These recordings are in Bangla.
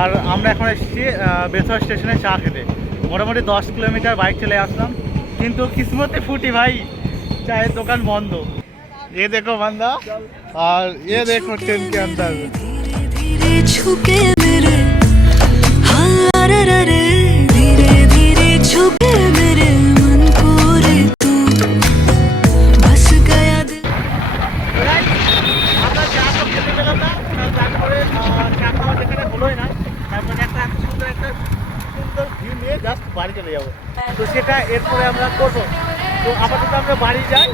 আর আমরা এখন এসেছি বেসর স্টেশনে চা খেতে মোটামুটি দশ কিলোমিটার বাইক চলে আসলাম কিন্তু কিসমতে ফুটি ভাই চায়ের দোকান বন্ধ এ দেখো বান্দা আর এ দেখো ট্রেন কে अंदर চলে যাব। তো সেটা এরপরে আমরা করব। তো আপাতত আমরা বাড়ি যাই।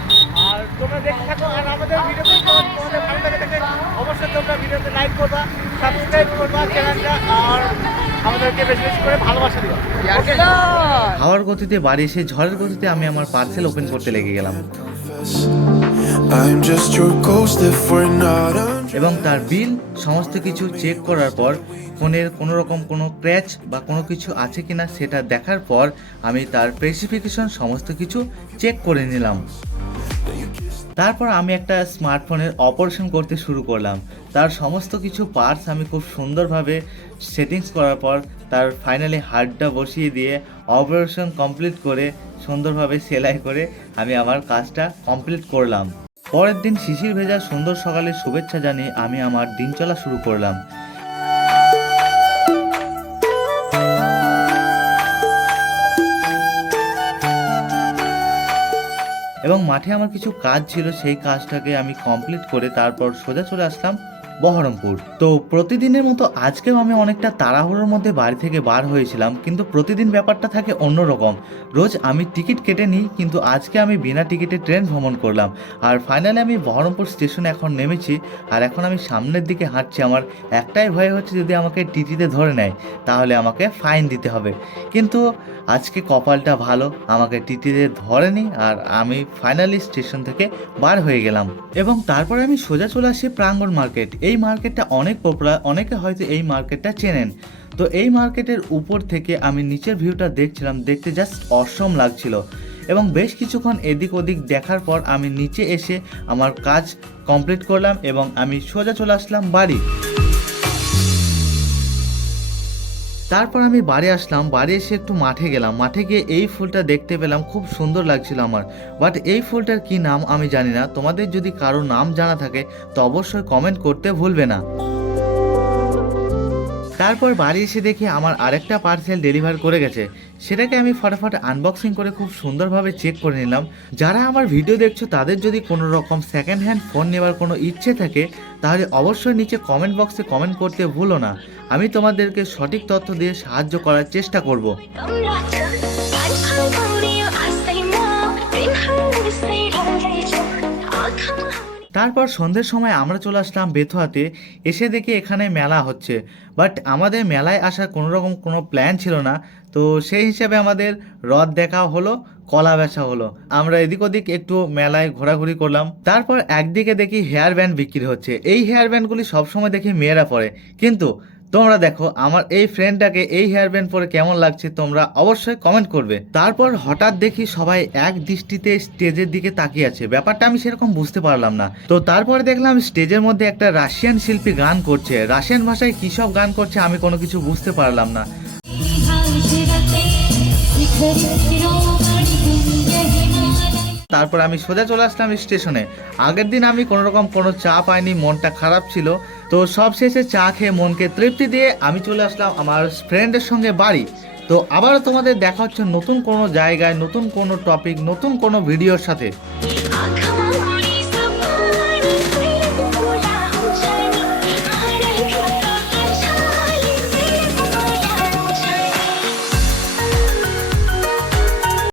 আর তোমরা দেখতে থাকো আর আমাদের ভিডিওতে তোমাদের ভালো লাগে থাকে অবশ্যই তোমরা ভিডিওতে লাইক করবা সাবস্ক্রাইব করবা চ্যানেলটা আর আমাদেরকে বেশি বেশি করে ভালোবাসা দিবা। হাওয়ার গতিতে বাড়ি এসে ঝড়ের গতিতে আমি আমার পার্সেল ওপেন করতে লেগে গেলাম। এবং তার বিল সমস্ত কিছু চেক করার পর, ফোনের কোনো রকম কোনো ক্র্যাচ বা কোনো কিছু আছে কিনা সেটা দেখার পর, আমি তার স্পেসিফিকেশন সমস্ত কিছু চেক করে নিলাম। তারপর আমি একটা স্মার্টফোনের অপারেশন করতে শুরু করলাম। তার সমস্ত কিছু পার্টস আমি খুব সুন্দরভাবে সেটিংস করার পর, তার ফাইনালি হার্ডটা বসিয়ে দিয়ে অপারেশন কমপ্লিট করে সুন্দরভাবে সেলাই করে আমি আমার কাজটা কমপ্লিট করলাম। পরের দিন শিশির ভেজা সুন্দর সকালে শুভেচ্ছা জানিয়ে আমি আমার দিন চলা শুরু করলাম। এবং মাঠে আমার কিছু কাজ ছিল, সেই কাজটাকে আমি কমপ্লিট করে তারপর সোজা চলে আসলাম বহরমপুর। তো প্রতিদিনের মতো আজকেও আমি অনেকটা তাড়াহুড়োর মধ্যে বাড়ি থেকে বার হয়েছিলাম, কিন্তু প্রতিদিন ব্যাপারটা থাকে অন্যরকম রোজ আমি টিকিট কেটে নিই, কিন্তু আজকে আমি বিনা টিকিটে ট্রেন ভ্রমণ করলাম। আর ফাইনালি আমি বহরমপুর স্টেশনে এখন নেমেছি, আর এখন আমি সামনের দিকে হাঁটছি। আমার একটাই ভয় হচ্ছে যদি আমাকে টিটিতে ধরে নেয়, তাহলে আমাকে ফাইন দিতে হবে। কিন্তু আজকে কপালটা ভালো, আমাকে টিটিতে ধরেনি, আর আমি ফাইনালি স্টেশন থেকে বার হয়ে গেলাম। এবং তারপরে আমি সোজা চলে আসি প্রাঙ্গণ মার্কেট। এই মার্কেটটা অনেক পপুলার অনেকে হয়তো এই মার্কেটটা চেনেন। তো এই মার্কেটের উপর থেকে আমি নিচের ভিউটা দেখছিলাম, দেখতে জাস্ট অসম লাগছিল। এবং বেশ কিছুক্ষণ এদিক ওদিক দেখার পর আমি নিচে এসে আমার কাজ কমপ্লিট করলাম এবং আমি সোজা চলে আসলাম বাড়ি। তারপর আমি বাড়ি আসলাম, বাড়ি এসে একটু মাঠে গেলাম। মাঠে গিয়ে এই ফুলটা দেখতে পেলাম, খুব সুন্দর লাগছিল আমার। বাট এই ফুলটার কি নাম আমি জানি না। তোমাদের যদি কারও নাম জানা থাকে, তো অবশ্যই কমেন্ট করতে ভুলবে না। তারপর বাড়ি এসে দেখি আমার আরেকটা পার্সেল ডেলিভার করে গেছে। সেটাকে আমি ফটাফট আনবক্সিং করে খুব সুন্দরভাবে চেক করে নিলাম। যারা আমার ভিডিও দেখছ, তাদের যদি কোনো রকম সেকেন্ড হ্যান্ড ফোন নেওয়ার কোনো ইচ্ছে থাকে, তাহলে অবশ্যই নিচে কমেন্ট বক্সে কমেন্ট করতে ভুলো না। আমি তোমাদেরকে সঠিক তথ্য দিয়ে সাহায্য করার চেষ্টা করব। তারপর সন্ধ্যের সময় আমরা চলে আসলাম বেথুয়াতে, এসে দেখি এখানে মেলা হচ্ছে। বাট আমাদের মেলায় আসার কোনো রকম কোনো প্ল্যান ছিল না, তো সেই হিসাবে আমাদের হ্রদ দেখা হলো, কলা বেচা হলো। আমরা এদিক ওদিক একটু মেলায় ঘোরাঘুরি করলাম। তারপর একদিকে দেখি হেয়ার ব্যান্ড বিক্রি হচ্ছে। এই হেয়ার ব্যান্ডগুলি সবসময় দেখি মেয়েরা পরে। কিন্তু তোমরা দেখো, আমার এই ফ্রেন্ডটাকে এই হেয়ার ব্যান্ড পরে কেমন লাগছে তোমরা অবশ্যই কমেন্ট করবে। তারপর হঠাৎ দেখি সবাই এক দৃষ্টিতে স্টেজের দিকে তাকিয়ে আছে। ব্যাপারটা আমি সেরকম বুঝতে পারলাম না। তো তারপরে দেখলাম স্টেজের মধ্যে একটা রাশিয়ান শিল্পী গান করছে। রাশিয়ান ভাষায় কী সব গান করছে আমি কোনো কিছু বুঝতে পারলাম না। তারপর আমি সোজা চলে আসলাম স্টেশনে। আগের দিন আমি কোনো রকম কোনো চা পাইনি, মনটা খারাপ ছিল। তো সব শেষে চা খেয়ে মনকে তৃপ্তি দিয়ে আমি চলে আসলাম আমার ফ্রেন্ডের সঙ্গে বাড়ি। তো আবার তোমাদের দেখা হচ্ছে নতুন কোনো জায়গায়, নতুন কোনো টপিক নতুন কোনো ভিডিওর সাথে।